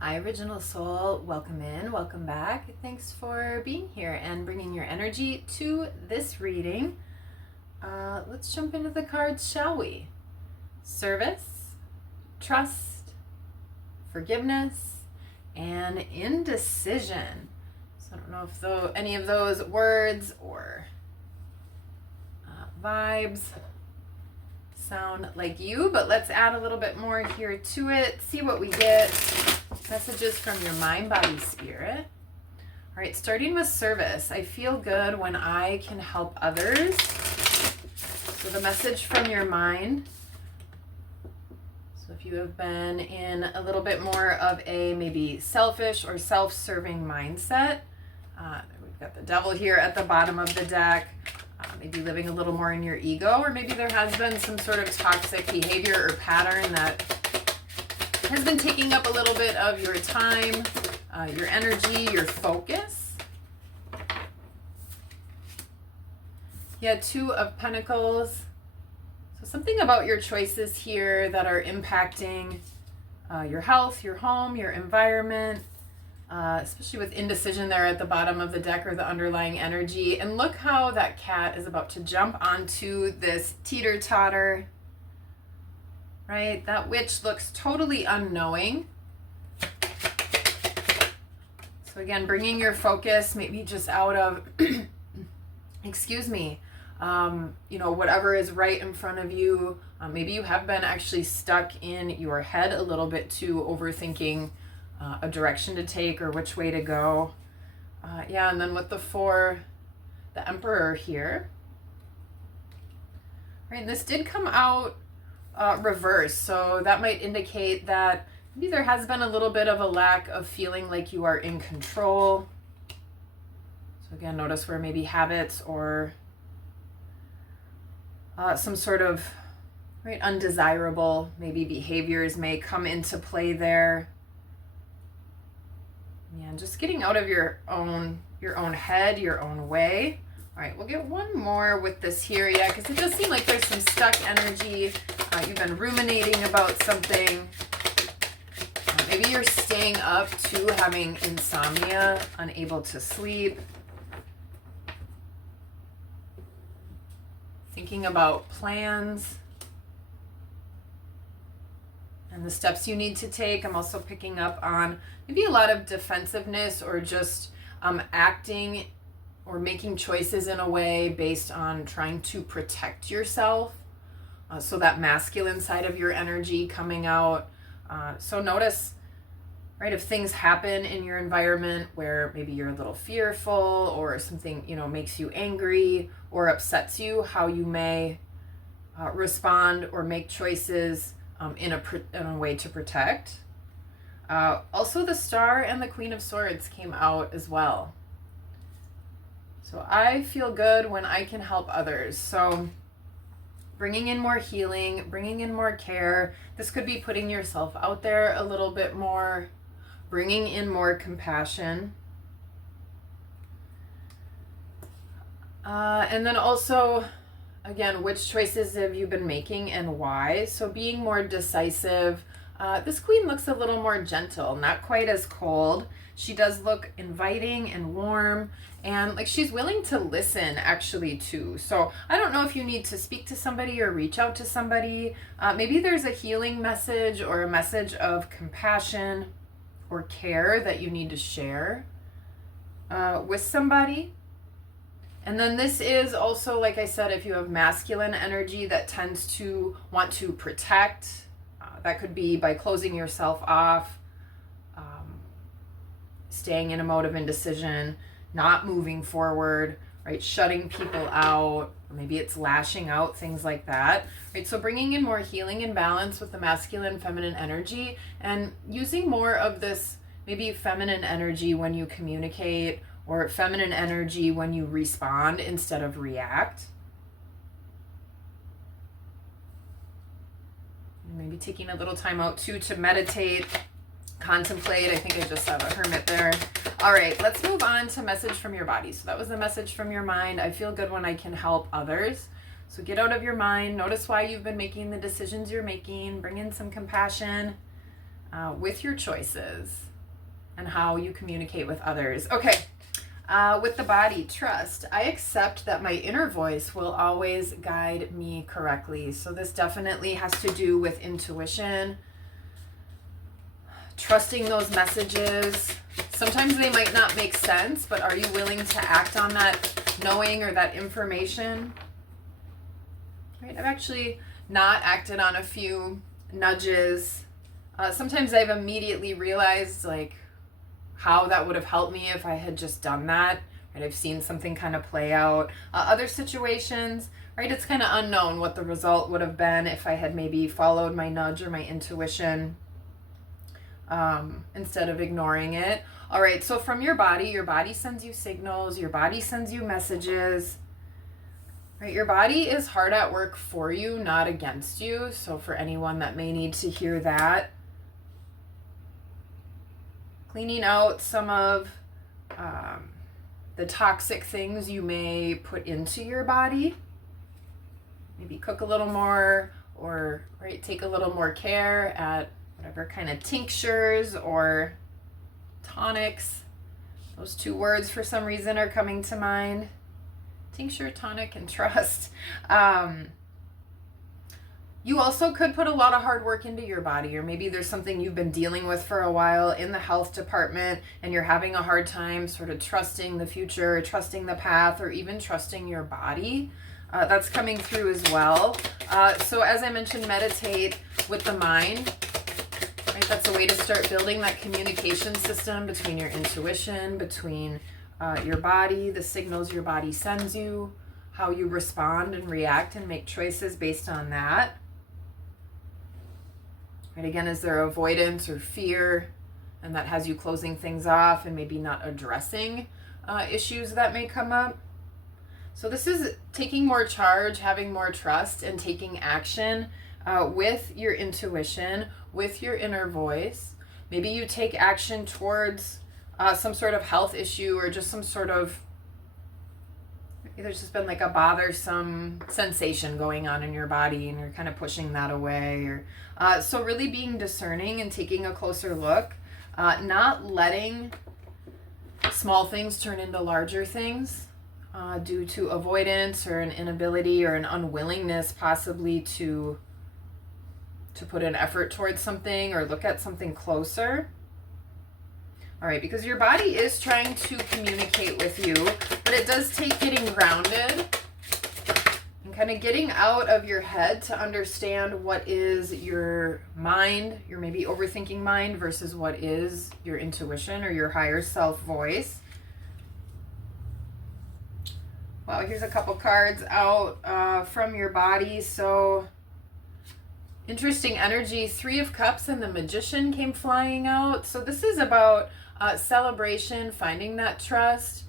Hi, Original Soul. Welcome in, welcome back. Thanks for being here and bringing your energy to this reading. Let's jump into the cards, shall we? Service, trust, forgiveness, and indecision. So I don't know if any of those words or vibes sound like you, but let's add a little bit more here to it, see what we get. Messages from your mind, body, spirit. All right, starting with service. I feel good when I can help others. So the message from your mind. So if you have been in a little bit more of a maybe selfish or self-serving mindset, we've got the devil here at the bottom of the deck. Maybe living a little more in your ego, or maybe there has been some sort of toxic behavior or pattern that has been taking up a little bit of your time, your energy, your focus. Yeah, Two of Pentacles. So something about your choices here that are impacting your health, your home, your environment, especially with indecision there at the bottom of the deck or the underlying energy. And look how that cat is about to jump onto this teeter-totter. Right? That witch looks totally unknowing. So again, bringing your focus maybe just out of, excuse me, whatever is right in front of you. Maybe you have been actually stuck in your head a little bit too, overthinking a direction to take or which way to go. And then with the Emperor here. Right, and this did come out reverse, so that might indicate that maybe there has been a little bit of a lack of feeling like you are in control. So again, notice where maybe habits or some sort of undesirable maybe behaviors may come into play there. Yeah, and just getting out of your own head, your own way. All right, we'll get one more with this here, because it does seem like there's some stuck energy. You've been ruminating about something. Maybe you're staying up too, having insomnia, unable to sleep. Thinking about plans and the steps you need to take. I'm also picking up on maybe a lot of defensiveness or just acting or making choices in a way based on trying to protect yourself. So that masculine side of your energy coming out. So notice, right, if things happen in your environment where maybe you're a little fearful or something, makes you angry or upsets you, how you may respond or make choices in a way to protect. Also, the Star and the Queen of Swords came out as well. So I feel good when I can help others. So bringing in more healing, bringing in more care. This could be putting yourself out there a little bit more, bringing in more compassion. And then also, again, which choices have you been making and why? So being more decisive. This Queen looks a little more gentle, not quite as cold. She does look inviting and warm, and like she's willing to listen actually too. So I don't know if you need to speak to somebody or reach out to somebody. Maybe there's a healing message or a message of compassion or care that you need to share with somebody. And then this is also, like I said, if you have masculine energy that tends to want to protect, that could be by closing yourself off, staying in a mode of indecision, not moving forward, right? Shutting people out, or maybe it's lashing out, things like that, right? So bringing in more healing and balance with the masculine, feminine energy, and using more of this maybe feminine energy when you communicate, or feminine energy when you respond instead of react. Maybe taking a little time out too to meditate, contemplate. I think I just have a hermit there. All right, let's move on to message from your body. So that was the message from your mind. I feel good when I can help others. So get out of your mind. Notice why you've been making the decisions you're making. Bring in some compassion. with your choices and how you communicate with others. Okay, with the body, trust. I accept that my inner voice will always guide me correctly. So this definitely has to do with intuition, trusting those messages. Sometimes they might not make sense, but are you willing to act on that knowing or that information? Right? I've actually not acted on a few nudges. Sometimes I've immediately realized like how that would have helped me if I had just done that. Right? I've seen something kind of play out. Other situations, right? It's kind of unknown what the result would have been if I had maybe followed my nudge or my intuition instead of ignoring it. All right, so from your body sends you signals, your body sends you messages, right? Your body is hard at work for you, not against you. So for anyone that may need to hear that, cleaning out some of the toxic things you may put into your body. Maybe cook a little more, or right, take a little more care at whatever kind of tinctures or tonics. Those two words for some reason are coming to mind. Tincture, tonic, and trust. You also could put a lot of hard work into your body, or maybe there's something you've been dealing with for a while in the health department and you're having a hard time sort of trusting the future, trusting the path, or even trusting your body. That's coming through as well. So as I mentioned, meditate with the mind. Right? That's a way to start building that communication system between your intuition, between your body, the signals your body sends you, how you respond and react and make choices based on that. Right, again, is there avoidance or fear, and that has you closing things off and maybe not addressing issues that may come up? So this is taking more charge, having more trust, and taking action with your intuition, with your inner voice. Maybe you take action towards some sort of health issue, or just some sort of, there's just been like a bothersome sensation going on in your body and you're kind of pushing that away. Or so really being discerning and taking a closer look, not letting small things turn into larger things due to avoidance or an inability or an unwillingness possibly to put an effort towards something or look at something closer. All right, because your body is trying to communicate with you, but it does take getting grounded and kind of getting out of your head to understand what is your mind, your maybe overthinking mind, versus what is your intuition or your higher self voice. Wow, here's a couple cards out from your body. So interesting energy. 3 of Cups and the Magician came flying out. So this is about celebration, finding that trust,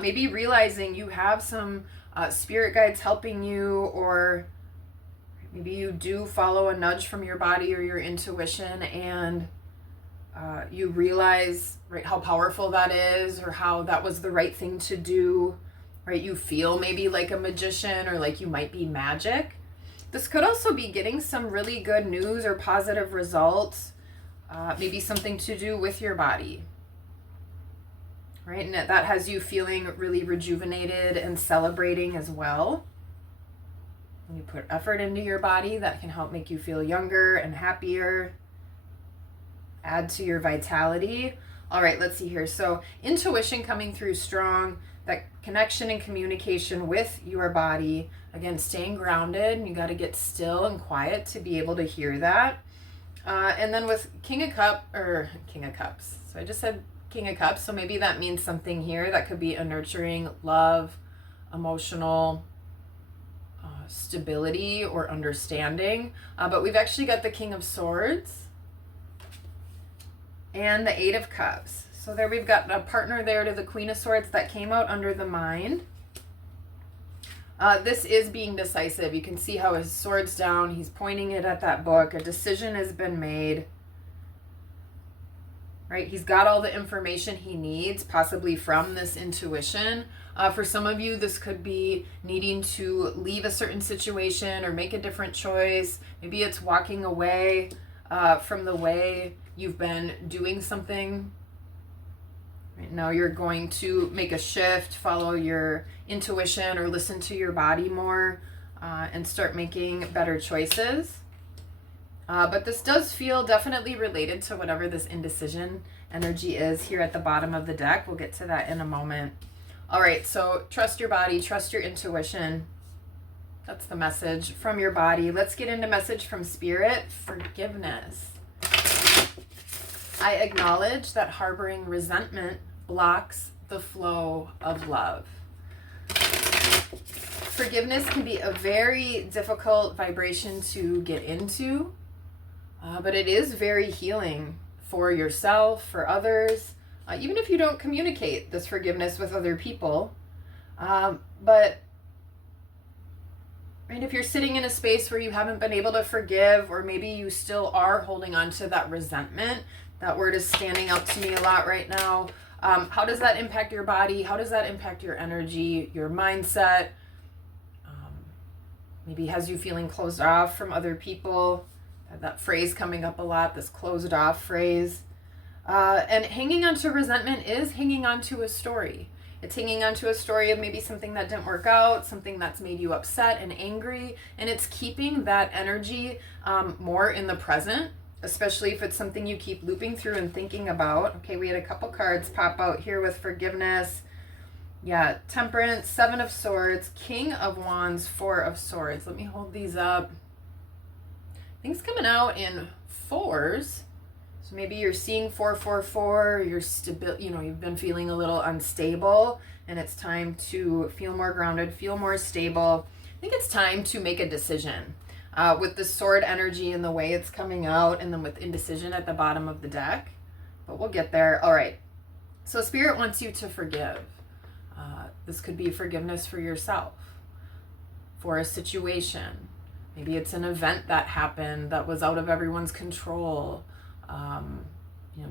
maybe realizing you have some spirit guides helping you, or maybe you do follow a nudge from your body or your intuition, and you realize, right, how powerful that is, or how that was the right thing to do, right? You feel maybe like a magician, or like you might be magic. This could also be getting some really good news or positive results, maybe something to do with your body. Right, and that has you feeling really rejuvenated and celebrating as well. When you put effort into your body, that can help make you feel younger and happier, add to your vitality. All right, let's see here. So intuition coming through strong, that connection and communication with your body. Again, staying grounded, and you got to get still and quiet to be able to hear that. And then with King of Cups. So I just said King of Cups, so maybe that means something here. That could be a nurturing, love, emotional stability or understanding. But we've actually got the King of Swords and the 8 of Cups. So there we've got a partner there to the Queen of Swords that came out under the mind. This is being decisive. You can see how his sword's down. He's pointing it at that book. A decision has been made. Right? He's got all the information he needs, possibly from this intuition. For some of you, this could be needing to leave a certain situation or make a different choice. Maybe it's walking away from the way you've been doing something. Right now you're going to make a shift, follow your intuition or listen to your body more, and start making better choices. But this does feel definitely related to whatever this indecision energy is here at the bottom of the deck. We'll get to that in a moment. All right, so trust your body, trust your intuition. That's the message from your body. Let's get into message from Spirit, forgiveness. I acknowledge that harboring resentment blocks the flow of love. Forgiveness can be a very difficult vibration to get into, but it is very healing for yourself, for others, even if you don't communicate this forgiveness with other people. But right, if you're sitting in a space where you haven't been able to forgive, or maybe you still are holding on to that resentment, that word is standing out to me a lot right now. How does that impact your body? How does that impact your energy, your mindset? Maybe has you feeling closed off from other people. That phrase coming up a lot, this closed off phrase. And hanging on to resentment is hanging on to a story. It's hanging on to a story of maybe something that didn't work out, something that's made you upset and angry, and it's keeping that energy more in the present, especially if it's something you keep looping through and thinking about. Okay, we had a couple cards pop out here with forgiveness. Yeah, Temperance, 7 of Swords, King of Wands, 4 of Swords. Let me hold these up. Things coming out in 4s. So maybe you're seeing 444, you've been feeling a little unstable, and it's time to feel more grounded, feel more stable. I think it's time to make a decision. With the sword energy and the way it's coming out, and then with indecision at the bottom of the deck. But we'll get there. All right. So Spirit wants you to forgive. This could be forgiveness for yourself, for a situation. Maybe it's an event that happened that was out of everyone's control.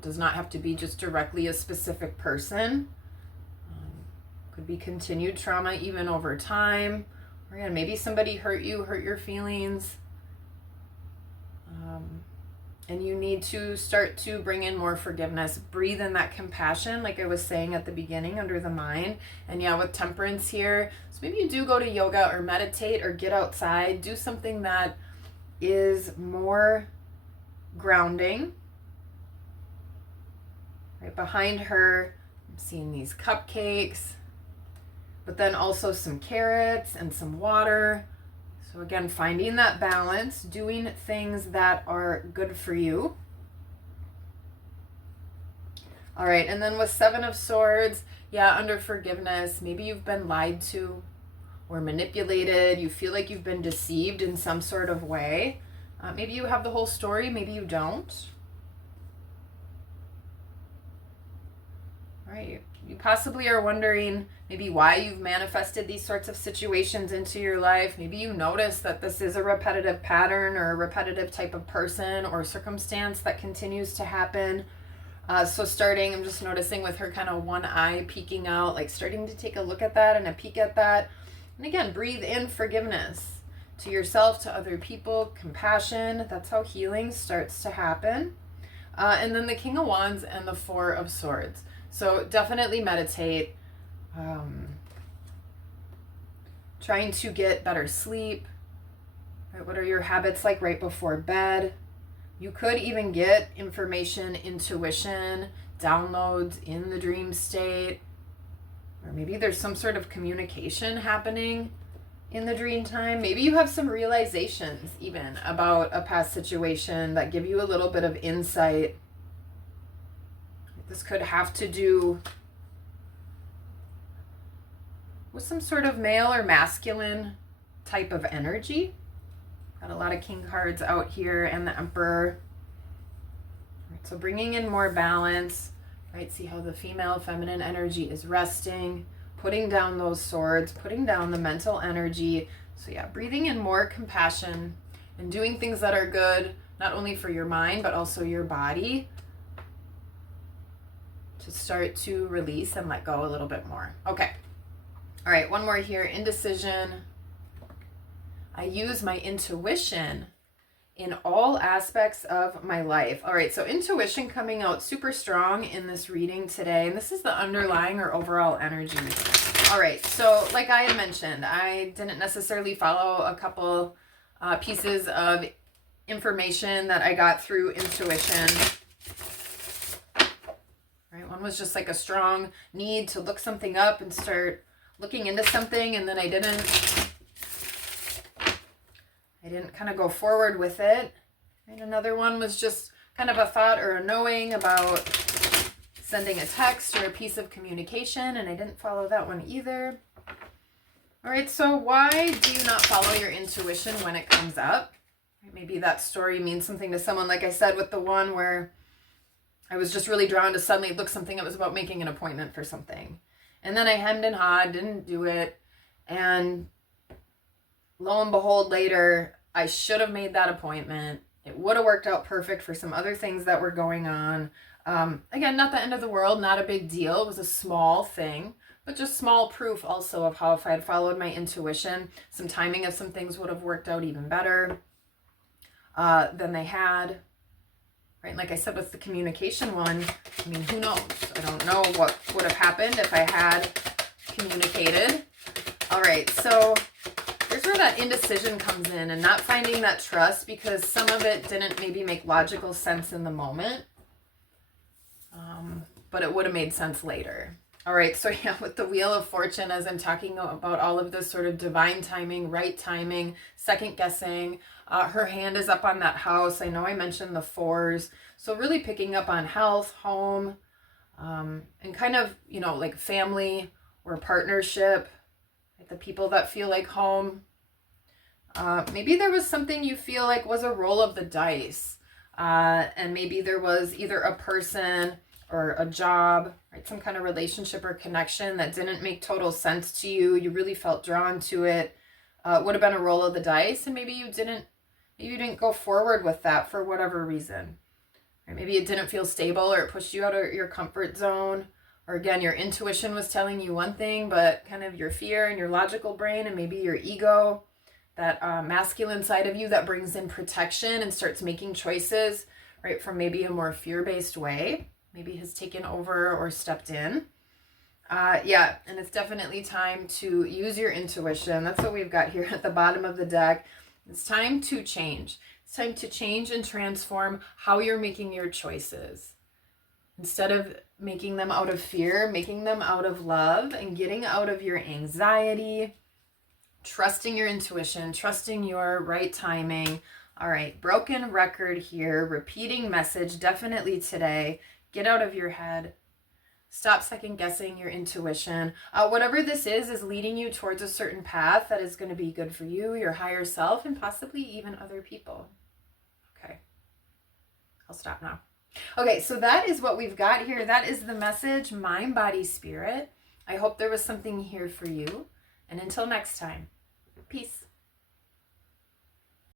Does not have to be just directly a specific person. Could be continued trauma even over time. Or again, maybe somebody hurt you, hurt your feelings. And you need to start to bring in more forgiveness. Breathe in that compassion, like I was saying at the beginning, under the mind. And yeah, with Temperance here, so maybe you do go to yoga or meditate or get outside. Do something that is more grounding. Right behind her, I'm seeing these cupcakes, but then also some carrots and some water. So again, finding that balance, doing things that are good for you. All right, and then with 7 of Swords, yeah, under forgiveness, maybe you've been lied to or manipulated. You feel like you've been deceived in some sort of way. Maybe you have the whole story, maybe you don't. All right, you possibly are wondering maybe why you've manifested these sorts of situations into your life. Maybe you notice that this is a repetitive pattern or a repetitive type of person or circumstance that continues to happen. So I'm just noticing with her kind of one eye peeking out, like starting to take a look at that and a peek at that. And again, breathe in forgiveness to yourself, to other people, compassion. That's how healing starts to happen. And then the King of Wands and the 4 of Swords. So definitely meditate. Trying to get better sleep. Right, what are your habits like right before bed? You could even get information, intuition, downloads in the dream state. Or maybe there's some sort of communication happening in the dream time. Maybe you have some realizations even about a past situation that give you a little bit of insight. This could have to do with some sort of male or masculine type of energy. Got a lot of king cards out here and the emperor. Right, so bringing in more balance, right? See how the female feminine energy is resting, putting down those swords, putting down the mental energy. So yeah, breathing in more compassion and doing things that are good, not only for your mind, but also your body, to start to release and let go a little bit more. Okay. All right, one more here, indecision. I use my intuition in all aspects of my life. All right, so intuition coming out super strong in this reading today, and this is the underlying or overall energy. All right, so like I had mentioned, I didn't necessarily follow a couple pieces of information that I got through intuition. Right, one was just like a strong need to look something up and start looking into something, and then I didn't kind of go forward with it. And another one was just kind of a thought or a knowing about sending a text or a piece of communication, and I didn't follow that one either. All right, so why do you not follow your intuition when it comes up? Maybe that story means something to someone, like I said with the one where I was just really drawn to suddenly look something. It was about making an appointment for something. And then I hemmed and hawed, didn't do it. And lo and behold, later, I should have made that appointment. It would have worked out perfect for some other things that were going on. Again, not the end of the world, not a big deal. It was a small thing, but just small proof also of how if I had followed my intuition, some timing of some things would have worked out even better than they had. Right? Like I said with the communication one, I mean, who knows? I don't know what would have happened if I had communicated. All right, so here's where that indecision comes in and not finding that trust because some of it didn't maybe make logical sense in the moment, but it would have made sense later. All right, so yeah, with the Wheel of Fortune, as I'm talking about all of this sort of divine timing, right timing, second guessing, her hand is up on that house. I know I mentioned the fours. So really picking up on health, home, and kind of, you know, like family or partnership, like the people that feel like home. Maybe there was something you feel like was a roll of the dice. And maybe there was either a person or a job, right? Some kind of relationship or connection that didn't make total sense to you. You really felt drawn to it. Would have been a roll of the dice, and maybe you didn't go forward with that for whatever reason. Right? Maybe it didn't feel stable, or it pushed you out of your comfort zone. Or again, your intuition was telling you one thing, but kind of your fear and your logical brain and maybe your ego, that masculine side of you that brings in protection and starts making choices, right, from maybe a more fear-based way, maybe has taken over or stepped in. Yeah, and it's definitely time to use your intuition. That's what we've got here at the bottom of the deck. It's time to change. It's time to change and transform how you're making your choices. Instead of making them out of fear, making them out of love and getting out of your anxiety, trusting your intuition, trusting your right timing. All right, broken record here, repeating message definitely today. Get out of your head. Stop second guessing your intuition. Whatever this is leading you towards a certain path that is going to be good for you, your higher self, and possibly even other people. Okay, I'll stop now. Okay, so that is what we've got here. That is the message, mind, body, spirit. I hope there was something here for you. And until next time, peace.